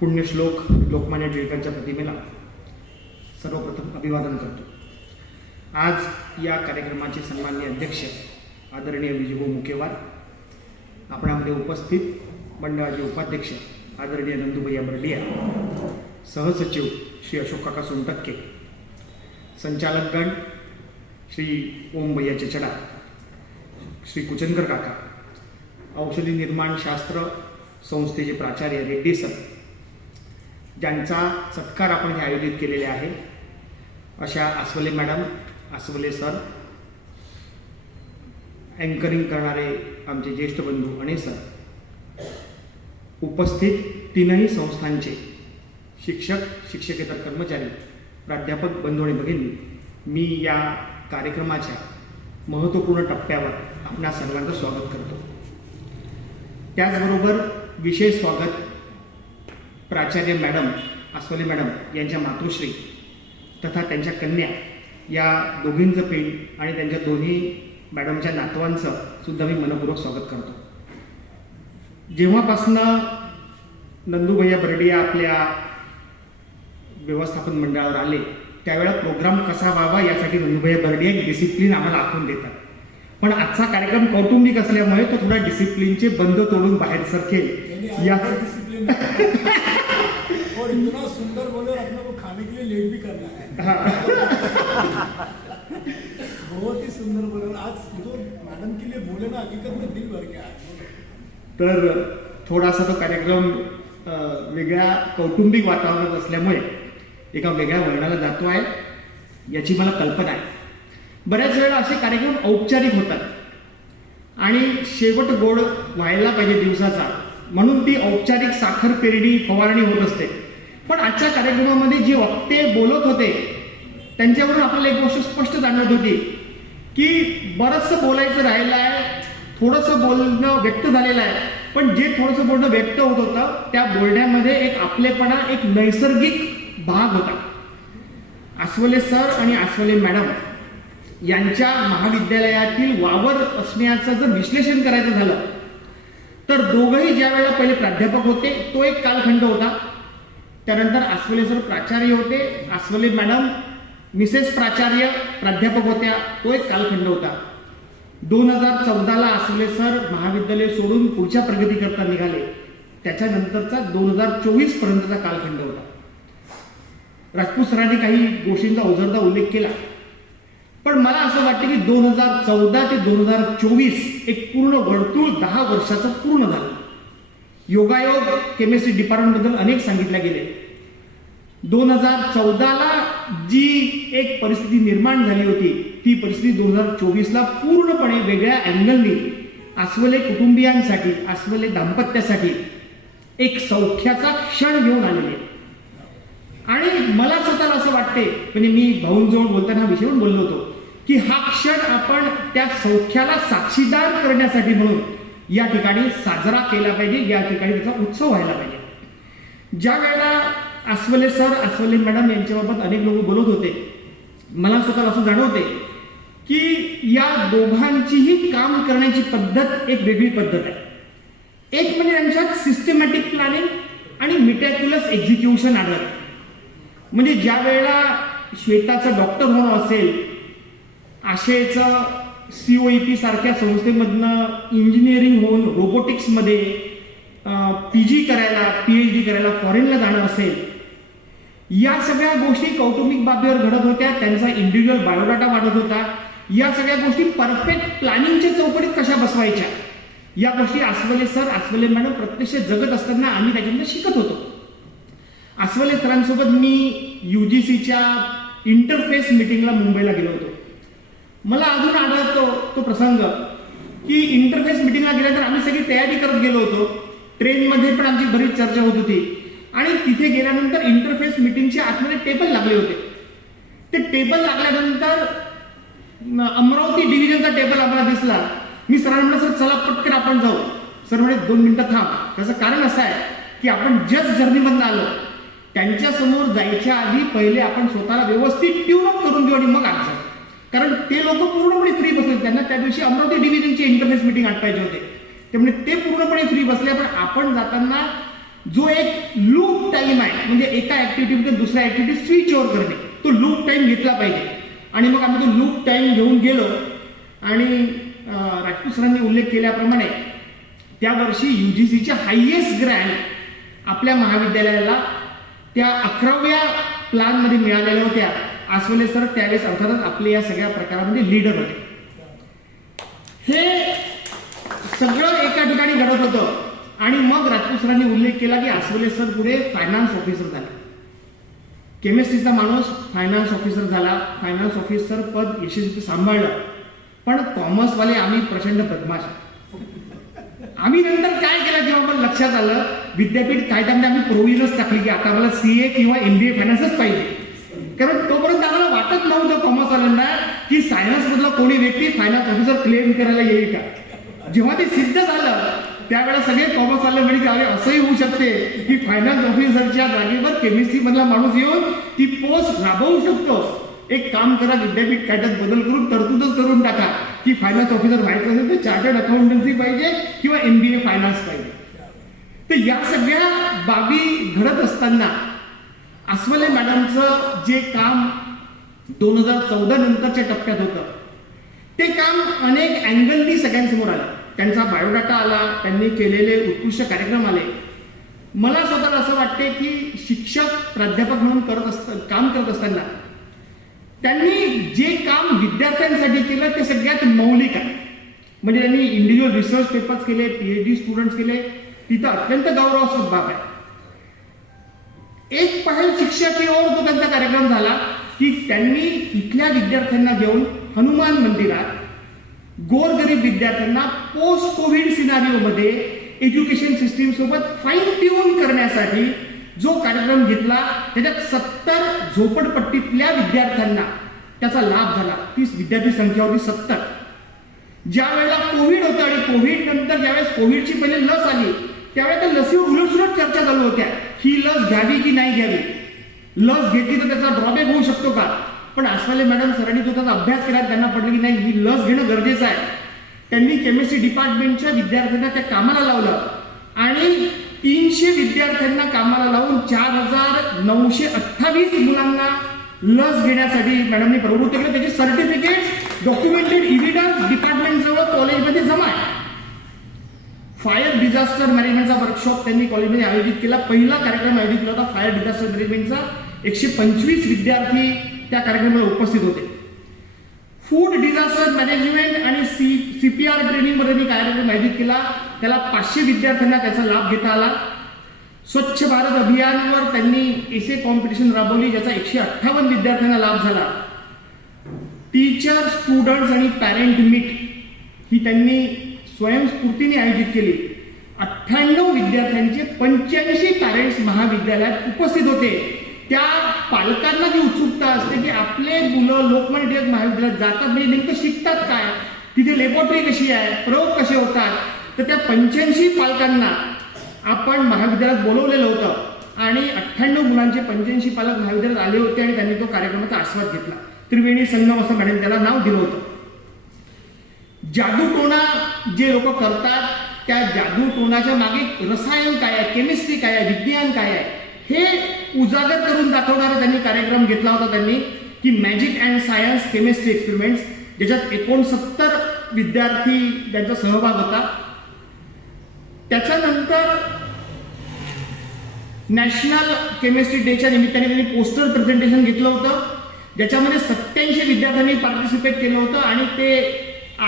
पुण्यश्लोक लोकमान्य टिळकांच्या प्रतिमेला सर्वप्रथम अभिवादन करतो। आज या कार्यक्रमाचे सन्माननीय अध्यक्ष आदरणीय विजयभाऊ मुकेवार, आपणामध्ये उपस्थित मंडळाचे उपाध्यक्ष आदरणीय नंदूभैया बर्डिया, सहसचिव श्री अशोक काका सोनटक्के, संचालकगण श्री ओम भैया चेचडा, श्री कुचनकर काका, औषधी निर्माण शास्त्र संस्थेचे प्राचार्य रेड्डी सर, ज्यांचा सत्कार आपण हे आयोजित केलेले आहे, अशा Asawale madam, Asawale sir, anchoring करणारे आमचे ज्येष्ठ बंधू अणे सर, उपस्थित तीनही संस्थांचे शिक्षक, शिक्षकेतर कर्मचारी, प्राध्यापक बंधू आणि भगिनी, मी या कार्यक्रमाच्या महत्त्वपूर्ण टप्प्यावर आपणा सर्वांचं स्वागत करतो। त्याचबरोबर विशेष स्वागत प्राचार्य मॅडम, आसवले मॅडम यांच्या मातोश्री तथा त्यांच्या कन्या या दोघींचं पेन आणि त्यांच्या दोन्ही मॅडमच्या नातवांचं सुद्धा मी मनपूर्वक स्वागत करतो। जेव्हापासनं नंदूभैया बर्डिया आपल्या व्यवस्थापन मंडळावर आले त्यावेळेला प्रोग्राम कसा व्हावा यासाठी नंदूभैया बर्डिया एक डिसिप्लिन आम्हाला आखून देतात, पण आजचा कार्यक्रम कौटुंबिक असल्यामुळे तो थोडा डिसिप्लिनचे बंद तोडून बाहेर सरकेल या डिसिप्लिन और इतना सुंदर बोले और अपने को खाने के लिए लेट भी करना है। बहुत ही सुंदर बोले, आज जो मैडम के लिए बोले ना, हकीकत में दिल भर गया। तर थोडासा तो कार्यक्रम वेगळ्या कौटुंबिक वातावरणात असल्यामुळे एका वेगळ्या वळणाला जातो आहे याची मला कल्पना आहे। बऱ्याच वेळेला असे कार्यक्रम औपचारिक होतात आणि शेवट गोड व्हायला पाहिजे दिवसाचा, म्हणून ती औपचारिक साखर पेरणी फवारणी होत असते। पण आजच्या कार्यक्रमामध्ये जे वक्ते बोलत होते त्यांच्यावरून आपल्याला एक गोष्ट स्पष्ट जाणवत होती की बरंचसं बोलायचं राहिलं आहे, थोडंसं बोलणं व्यक्त झालेलं आहे, पण जे थोडंसं बोलणं व्यक्त होत होतं त्या बोलण्यामध्ये एक आपलेपणा, एक नैसर्गिक भाग होता। आसवले सर आणि आसवले मॅडम यांच्या महाविद्यालयातील वावर असण्याचं जर विश्लेषण करायचं झालं तर दोघंही ज्या वेळेला पहिले प्राध्यापक होते तो एक कालखंड होता, त्यानंतर आसवले सर प्राचार्य होते, आसवले मॅडम मिसेस प्राचार्य प्राध्यापक होत्या, तो एक कालखंड होता। 2014ला आसवले सर महाविद्यालय सोडून पुढच्या प्रगतीकरता निघाले, त्याच्यानंतरचा 2024 पर्यंतचा कालखंड होता। राजपूत सरांनी काही गोष्टींचा ओझरदा उल्लेख केला, पण मला असं वाटतं की 2014 ते 2024 एक पूर्ण वर्तुळ 10 वर्षाचं पूर्ण झालं। योगायोग केमिस्ट्री डिपार्टमेंटबद्दल अनेक सांगितले गेले। 2014ला जी एक परिस्थिती निर्माण झाली होती ती परिस्थिती 2024ला पूर्णपणे वेगळ्या अँगलनी आसवले कुटुंबियांसाठी, आसवले दाम्पत्यासाठी एक सौख्याचा क्षण घेऊन आलेले आहे। आणि मला स्वतःला असं वाटते, म्हणजे मी भाऊंजवळ बोलताना हा विषय बोललो होतो की हा क्षण आपण त्या सौख्याला साक्षीदार करण्यासाठी म्हणून या ठिकाणी साजरा केला पाहिजे, या ठिकाणी त्याचा उत्सव व्हायला पाहिजे। ज्या वेळेला आसवले सर, आसवले मॅडम यांच्याबाबत अनेक लोक बोलत होते, मला स्वतःला असं जाणवते की या दोघांचीही काम करण्याची पद्धत एक वेगळी पद्धत आहे। एक म्हणजे त्यांच्यात सिस्टमॅटिक प्लॅनिंग आणि मिटॅक्युलस एक्झिक्युशन आढळतं। म्हणजे ज्या वेळेला श्वेताचं डॉक्टर होणं असेल, आशयचं COEP सारख्या संस्थेमधनं इंजिनिअरिंग होऊन रोबोटिक्समध्ये PG करायला, PhD करायला फॉरेनला जाणं असेल, या सगळ्या गोष्टी कौटुंबिक बाबीवर घडत होत्या, त्यांचा इंडिव्हिज्युअल बायोडाटा वाढत होता। या सगळ्या गोष्टी परफेक्ट प्लॅनिंगच्या चौकटीत कशा बसवायच्या या गोष्टी आसवले सर, आसवले मॅडम प्रत्यक्ष जगत असताना आम्ही त्याच्यामध्ये शिकत होतो। आसवले सरांसोबत मी UGCच्या इंटरफेस मीटिंगला मुंबईला गेलो होतो। मला अजून आढळतो तो प्रसंग की इंटरफेस मीटिंगला गेल्यानंतर आम्ही सगळी तयारी करत गेलो होतो, ट्रेनमध्ये पण आमची बरीच चर्चा होत होती आणि तिथे गेल्यानंतर इंटरफेस मीटिंगच्या आतमध्ये टेबल लागले होते। ते टेबल लागल्यानंतर अमरावती डिव्हिजनचा टेबल आम्हाला दिसला। मी सरांना म्हटलं, सर चला पटकन आपण जाऊ। सर म्हणे 2 मिनिटं थांब। त्याचं कारण असं आहे की आपण जस्ट जर्नीमधनं आलो, त्यांच्या समोर जायच्या आधी पहिले आपण स्वतःला व्यवस्थित ट्यून अप करून घेऊ आणि मग आत जाऊ, कारण ते लोक पूर्णपणे फ्री बसले, त्यांना त्या दिवशी अमरावती डिव्हिजनची इंटरफेस मीटिंग आटपायचे होते, त्यामुळे ते पूर्णपणे फ्री बसले। पण आपण जाताना जो एक लूप टाइम आहे, म्हणजे एका ऍक्टिव्हिटीमध्ये दुसऱ्या ऍक्टिव्हिटी स्विच ओव्हर करणे, तो लूप टाइम घेतला पाहिजे. आणि मग आम्ही तो लूप टाइम घेऊन गेलो आणि राजपूत सरांनी उल्लेख केल्याप्रमाणे त्या वर्षी UGCच्या हायएस्ट ग्रँड आपल्या महाविद्यालयाला त्या 11व्या प्लॅनमध्ये मिळालेल्या होत्या. आसवले सर त्यावेळेस अर्थातच आपले या सगळ्या प्रकारामध्ये लीडर होते. हे सगळं एका ठिकाणी घडत होतं. आणि मग राजपूत सरांनी उल्लेख केला की आसवले सर पुढे फायनान्स ऑफिसर झाले. केमिस्ट्रीचा माणूस फायनान्स ऑफिसर झाला. फायनान्स ऑफिसर पद यशस्वी सांभाळलं. पण कॉमर्सवाले आम्ही प्रचंड बदमाश. आम्ही नंतर काय केलं जेव्हा मला लक्षात आलं, विद्यापीठ कायद्यामध्ये आम्ही प्रोव्हिजनच टाकली की आता मला CA किंवा MBA फायनान्सच पाहिजे. कारण तोपर्यंत आम्हाला वाटत नव्हतं कॉमर्सवाल्यांना की सायन्स मधला कोणी व्यक्ती फायनान्स ऑफिसर क्लेम करायला येईल का. जेव्हा ते सिद्ध झालं त्यावेळेला सगळे कॉमर्सवाले म्हणजे की अरे असंही होऊ शकते की फायनान्स ऑफिसरच्या जागेवर केमिस्ट्री मधला माणूस येऊन ती पोस्ट राबवू शकतो. एक काम करा, विद्यापीठ कायद्यात बदल करून तरतूदच करून टाका की फायनान्स ऑफिसर व्हायचं असेल तर चार्टर्ड अकाउंटन्सी पाहिजे किंवा MBA फायनान्स पाहिजे. तर या सगळ्या बाबी घडत असताना आसवले मॅडमचं जे काम 2014 नंतरच्या टप्प्यात होतं ते काम अनेक अँगलनी सगळ्यांसमोर आलं. त्यांचा बायोडाटा आला, त्यांनी केलेले उत्कृष्ट कार्यक्रम आले. मला स्वतःला असं वाटते की शिक्षक प्राध्यापक म्हणून काम करत असताना त्यांनी जे काम विद्यार्थ्यांसाठी केलं ते सगळ्यात मौलिक आहे. म्हणजे त्यांनी इंडिव्हिज्युअल रिसर्च पेपर्स केले, PhD स्टुडंट्स केले, तिथं अत्यंत गौरवास्पद बाब आहे. एक पहल शिक्षक ओर तो त्यांचा कार्यक्रम झाला की त्यांनी इथल्या विद्यार्थ्यांना घेऊन हनुमान मंदिरात गोरगरीब विद्यार्थ्यांना पोस्ट कोविड सिनारिओमध्ये एज्युकेशन सिस्टीम सोबत फाईन ट्यून करण्यासाठी जो कार्यक्रम घेतला त्याच्यात 70 झोपडपट्टीतल्या विद्यार्थ्यांना त्याचा लाभ झाला. ती विद्यार्थी संख्या होती 70. ज्या वेळेला कोविड होतं आणि कोविड नंतर ज्यावेळेस कोविडची पहिले लस आली त्यावेळेला त्या लसीवर उलटसुलट चर्चा चालू होत्या. ही लस घ्यावी की नाही घ्यावी, लस घेतली तर त्याचा ड्रॉबॅक होऊ शकतो का. पण आसवाले मॅडम सरांनी तो त्याचा अभ्यास केला, त्यांना पडलं की नाही ही लस घेणं गरजेचं आहे. त्यांनी केमिस्ट्री डिपार्टमेंटच्या विद्यार्थ्यांना त्या कामाला लावलं आणि 300 विद्यार्थ्यांना कामाला लावून 4928 मुलांना लस घेण्यासाठी मॅडमने प्रवृत्त केलं. त्याचे सर्टिफिकेट डॉक्युमेंटेड एव्हिडन्स डिपार्टमेंट जवळ कॉलेजमध्ये जमा आहे. फायर डिझास्टर मॅनेजमेंटचा वर्कशॉप त्यांनी कॉलेजमध्ये आयोजित केला. पहिला कार्यक्रम आयोजित केला होता फायर डिझास्टर मॅनेजमेंटचा. 125 विद्यार्थी त्या कार्यक्रमाला उपस्थित होते. फूड डिझास्टर मॅनेजमेंट आणि CPR ट्रेनिंग मध्ये कार्यक्रम आयोजित केला. त्याला 500 विद्यार्थ्यांना त्याचा लाभ घेता आला. स्वच्छ भारत अभियानावर त्यांनी एसे कॉम्पिटिशन राबवली ज्याचा 158 विद्यार्थ्यांना लाभ झाला. टीचर स्टुडंट्स आणि पॅरेंट मीट ही त्यांनी स्वयंस्फूर्तीने आयोजित केली. 98 विद्यार्थ्यांचे 85 पॅरेंट्स महाविद्यालयात उपस्थित होते. त्या पालकांना जी उत्सुकता असते की आपले मुलं लोकमान्य टिळक महाविद्यालयात जातात म्हणजे नेमकं शिकतात काय, तिथे लॅबोरेटरी कशी आहे, प्रयोग कसे होतात. तर त्या 85 पालकांना आपण महाविद्यालयात बोलवलेलं होतं आणि 98 मुलांचे 85 पालक महाविद्यालयात आले होते आणि त्यांनी तो कार्यक्रमाचा आस्वाद घेतला. त्रिवेणी संगम असं मॅडम त्याला नाव दिलं होतं. जादूटोणा जे लोक करतात त्या जादूटोणाच्या मागे रसायन काय आहे, केमिस्ट्री काय आहे, विज्ञान काय आहे हे उजागर करून दाखवणारा त्यांनी कार्यक्रम घेतला होता. त्यांनी की magic and science chemistry experiments, ज्याच्यात 69 विद्यार्थी त्यांचा सहभाग होता. त्याच्यानंतर नॅशनल केमिस्ट्री डेच्या निमित्ताने त्यांनी पोस्टर प्रेझेंटेशन घेतलं होतं ज्याच्यामध्ये 87 विद्यार्थ्यांनी पार्टिसिपेट केलं होतं आणि ते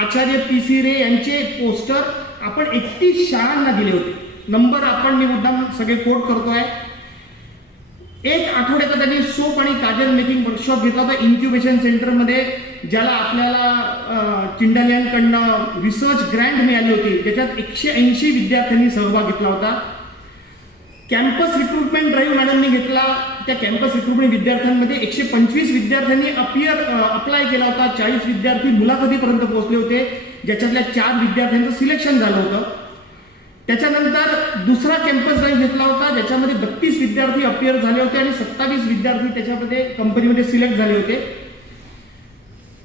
आचार्य PC रे यांचे पोस्टर आपण 31 शाळांना दिले होते. नंबर आपण मी मुद्दाम सगळे कोट करतोय. एक आठवड्याचा त्यांनी सोप आणि काजल मेकिंग वर्कशॉप घेतला होता इन्क्युबेशन सेंटरमध्ये, ज्याला आपल्याला चिंडालियांकडनं रिसर्च ग्रँट मिळाली होती. त्याच्यात 180 विद्यार्थ्यांनी सहभाग घेतला होता. कॅम्पस रिक्रुटमेंट ड्राईव्ह मॅडमने घेतला. त्या कॅम्पस रिक्रुटमेंट विद्यार्थ्यांमध्ये 125 विद्यार्थ्यांनी अप्लाय केला होता. 40 विद्यार्थी मुलाखतीपर्यंत पोहोचले होते, ज्याच्यातल्या 4 विद्यार्थ्यांचं सिलेक्शन झालं होतं. त्याच्यानंतर दुसरा कॅम्पस ड्राईव्ह घेतला होता ज्याच्यामध्ये 32 विद्यार्थी अपियर झाले होते आणि 27 विद्यार्थी त्याच्यामध्ये कंपनीमध्ये सिलेक्ट झाले होते.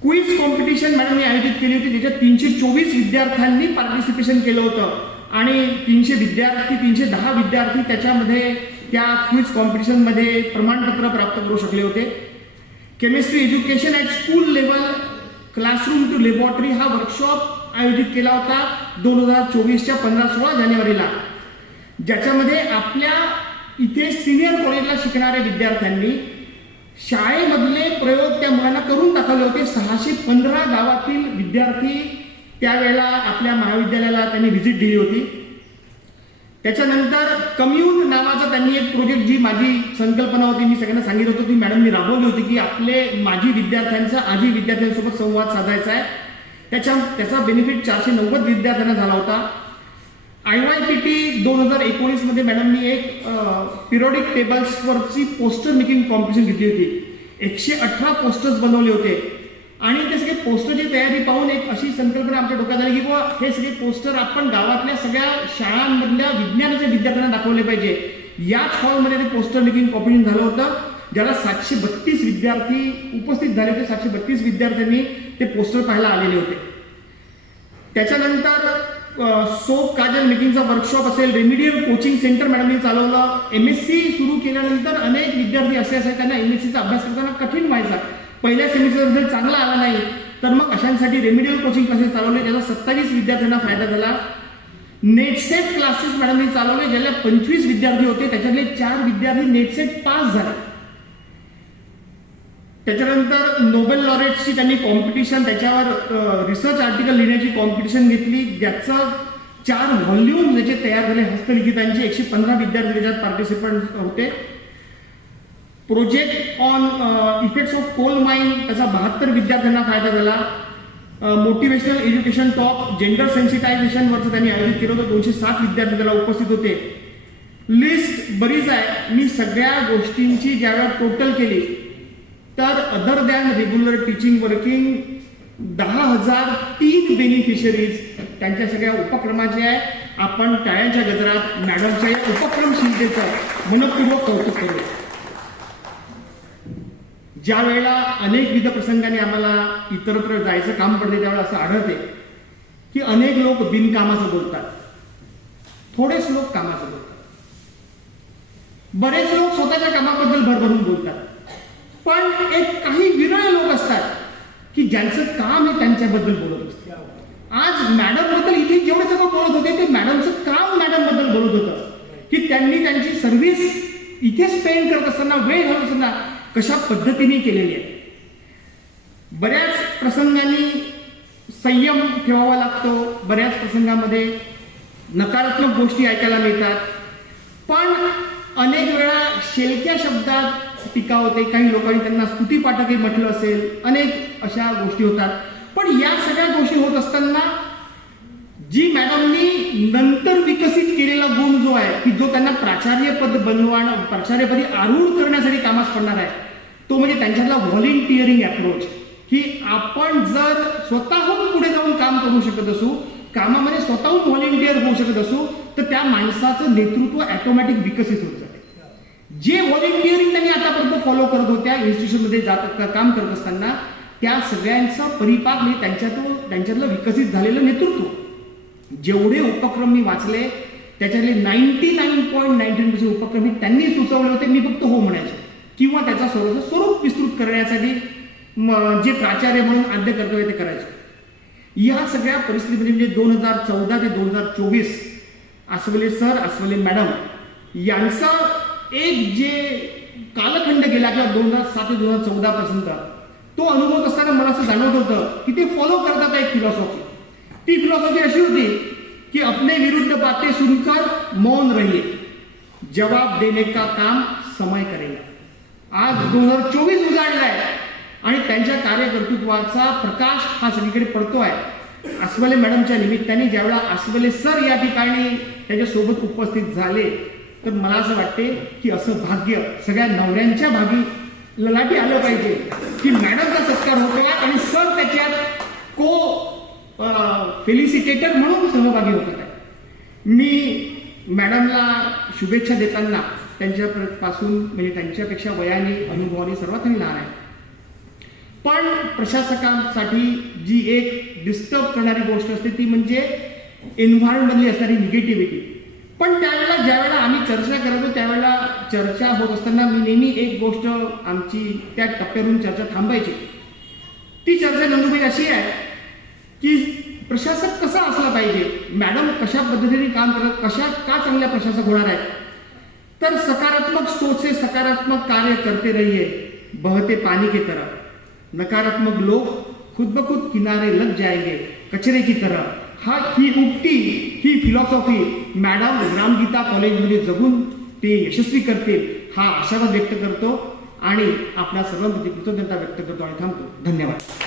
क्विज कॉम्पिटिशन मॅडमने आयोजित केली होती ज्याच्यात 324 विद्यार्थ्यांनी पार्टिसिपेशन केलं होतं आणि 310 विद्यार्थी त्याच्यामध्ये त्या क्विज कॉम्पिटिशनमध्ये प्रमाणपत्र प्राप्त करू शकले होते. Chemistry education at school level classroom to laboratory हा वर्कशॉप आयोजित केला होता 2024च्या 15-16 जानेवारीला, ज्याच्यामध्ये आपल्या इथे सिनियर कॉलेजला शिकणाऱ्या विद्यार्थ्यांनी शाळेमधले प्रयोग त्या मुलांना करून दाखवले होते. 615 गावातील विद्यार्थी त्यावेळेला आपल्या महाविद्यालयाला त्यांनी व्हिजिट दिली होती. त्याच्यानंतर कम्युन नावाचा त्यांनी एक प्रोजेक्ट, जी माझी संकल्पना होती, मी सगळ्यांना सांगितलं होतं, ती मॅडमनी राबवली होती की आपले माजी विद्यार्थ्यांचा आजी विद्यार्थ्यांसोबत संवाद साधायचा आहे. त्याचा बेनिफिट 490 विद्यार्थ्यांना झाला होता. IYPT 2019 मध्ये मॅडमनी एक पिरियडिक टेबल्सवरची पोस्टर मेकिंग कॉम्पिटिशन घेतली होती. 118 पोस्टर्स बनवले होते आणि ते सगळे पोस्टरची तयारी पाहून एक अशी संकल्पना आमच्या डोक्यात आली की बुवा हे सगळे पोस्टर आपण गावातल्या सगळ्या शाळांमधल्या विज्ञानाच्या विद्यार्थ्यांना दाखवले पाहिजे. याच हॉलमध्ये ते पोस्टर मेकिंग कॉम्पिटिशन झालं होतं, ज्याला 732 विद्यार्थी उपस्थित झाले होते. 732 विद्यार्थ्यांनी ते पोस्टर पाहायला आलेले होते. त्याच्यानंतर सोप काजल मेकिंगचा वर्कशॉप असेल, रेमिडियल कोचिंग सेंटर मॅडमनी चालवलं. MSc सुरू केल्यानंतर अनेक विद्यार्थी असे असायचे त्यांना MScचा अभ्यास करताना कठीण व्हायचा, पहिल्या सेमिस्टर रिझल्ट चांगला आला नाही, तर मग अशांसाठी रेमिडियल कोचिंग क्लासेस चालवले, ज्याचा 27 विद्यार्थ्यांना फायदा झाला. नेटसेट क्लासेस मॅडमनी चालवले, ज्याला 25 विद्यार्थी होते, त्याच्यातले 4 विद्यार्थी नेटसेट पास झाले. त्याच्यानंतर नोबेल लॉरेट्सची त्यांनी कॉम्पिटिशन, त्याच्यावर रिसर्च आर्टिकल लिहिण्याची कॉम्पिटिशन घेतली, ज्याचं 4 व्हॉल्यूम ज्याचे तयार झाले हस्तलिखितांचे. 115 विद्यार्थी त्याच्यात पार्टिसिपंट होते. Project on effects of coal mine, त्याचा 72 विद्यार्थ्यांना फायदा झाला. Motivational education top gender sensitization वरचं त्यांनी आयोजित केलं होतं. 207 विद्यार्थी त्याला उपस्थित होते. लिस्ट बरीच आहे, मी सगळ्या गोष्टींची ज्यावेळेला टोटल केली तर other than regular teaching working 10,003 beneficiaries त्यांच्या सगळ्या उपक्रमाचे आहे. आपण टाळ्यांच्या गजरात मॅडमच्या या उपक्रमशीलतेचं मनपूर्वक कौतुक करू. ज्या वेळेला अनेकविध प्रसंगाने आम्हाला इतरत्र जायचं काम पडते त्यावेळेला असं आढळते की अनेक लोक बिनकामाचं बोलतात, थोडेच लोक कामाचं बोलतात, बरेच लोक स्वतःच्या कामाबद्दल भरभरून बोलतात, पण एक काही विरळ लोक असतात की ज्यांचं काम हे त्यांच्याबद्दल बोलत असतं. आज मॅडम बद्दल इथे जेवढे सगळं बोलत होते ते मॅडमचं काम मॅडम बद्दल बोलत होतं की त्यांनी त्यांची सर्व्हिस इथे स्पेंड करत असताना, वेळ घालत असताना कशा पद्धतीने केलेली आहे. बऱ्याच प्रसंगांनी संयम ठेवावा लागतो, बऱ्याच प्रसंगामध्ये नकारात्मक गोष्टी ऐकायला मिळतात, पण अनेक वेळा शेलक्या शब्दात टीका होते, काही लोकांनी त्यांना स्तुतीपाठकही म्हटलं असेल, अनेक अशा गोष्टी होतात. पण या सगळ्या गोष्टी होत असताना जी मॅडमनी नंतर विकसित केलेला गुण जो आहे की जो त्यांना प्राचार्यपदी आरूढ करण्यासाठी कामास पडणार आहे, तो म्हणजे त्यांच्यातला व्हॉलेंटिअरिंग अप्रोच. की आपण जर स्वतःहून पुढे जाऊन काम करू शकत असू, कामामध्ये स्वतःहून व्हॉलेंटिअर होऊ शकत असू, तर त्या माणसाचं नेतृत्व ऑटोमॅटिक विकसित होत जाते. जे व्हॉलेंटिअरिंग त्यांनी आतापर्यंत फॉलो करत होत्या इन्स्टिट्यूशनमध्ये काम करत असताना, त्या सगळ्यांचा परिपाक म्हणजे त्यांच्यातलं विकसित झालेलं नेतृत्व. जेवढे उपक्रम मी वाचले त्याच्यातले 99.99% उपक्रम हे त्यांनी सुचवले होते, मी फक्त हो म्हणायचो किंवा त्याचा स्वरूप विस्तृत करण्यासाठी जे प्राचार्य म्हणून आद्य कर्तव्य ते करायचो. या सगळ्या परिस्थितीमध्ये म्हणजे 2014 ते 2024 आसवले सर, आसवले मॅडम यांचा एक जे कालखंड गेला किंवा 2007 ते 2014 पर्यंत, तो अनुभव असताना मला असं जाणवत होतं की ते फॉलो करतात एक फिलॉसॉफी. ती फिलॉसॉफी अशी होती कि अपने विरुद्ध बातें सुनकर मौन रहिए, जवाब देने का काम समय करेगा. आज 2024 उजाडलाय आणि त्यांच्या कार्यकर्तृत्वाचा प्रकाश हा सगळीकडे पडतोय. आसवले मॅडमच्या निमित्ताने ज्यावेळेला आसवले सर या ठिकाणी त्याच्यासोबत उपस्थित झाले, तर मला असं वाटते की असं भाग्य सगळ्या नवऱ्यांच्या भागी ललाटी आलं पाहिजे की मॅडमचा सत्कार होतोय आणि सर त्याच्यात फेलिसिटेटर म्हणून सहभागी होत आहे. मी मॅडमला शुभेच्छा देताना त्यांच्यापासून म्हणजे त्यांच्यापेक्षा वयाने, अनुभवाने सर्वात लहान आहे, पण प्रशासकांसाठी जी एक डिस्टर्ब करणारी गोष्ट असते ती म्हणजे एन्व्हायरमेंटमधली असणारी निगेटिव्हिटी. पण त्यावेळेला ज्यावेळेला आम्ही चर्चा करतो त्यावेळेला चर्चा होत असताना मी नेहमी एक गोष्ट आमची त्या टप्प्यावरून चर्चा थांबायची. ती चर्चा नंदुबाई अशी आहे की प्रशासक कसा असला पाहिजे, मॅडम कशा पद्धतीने काम करत, कशा का चांगल्या प्रशासक होणार आहेत. तर सकारात्मक सोच से सकारात्मक कार्य करते रहिए बहते पानी की तरह, नकारात्मक लोग खुद ब खुद किनारे लग जाएंगे कचरे की तरह. ही उक्ती, ही फिलॉसॉफी मॅडम ग्रामगीता कॉलेजमध्ये जगून ते यशस्वी करतील हा आशावाद व्यक्त करतो आणि आपल्या सर्वांप्रती कृतज्ञता व्यक्त करतो आणि थांबतो. धन्यवाद.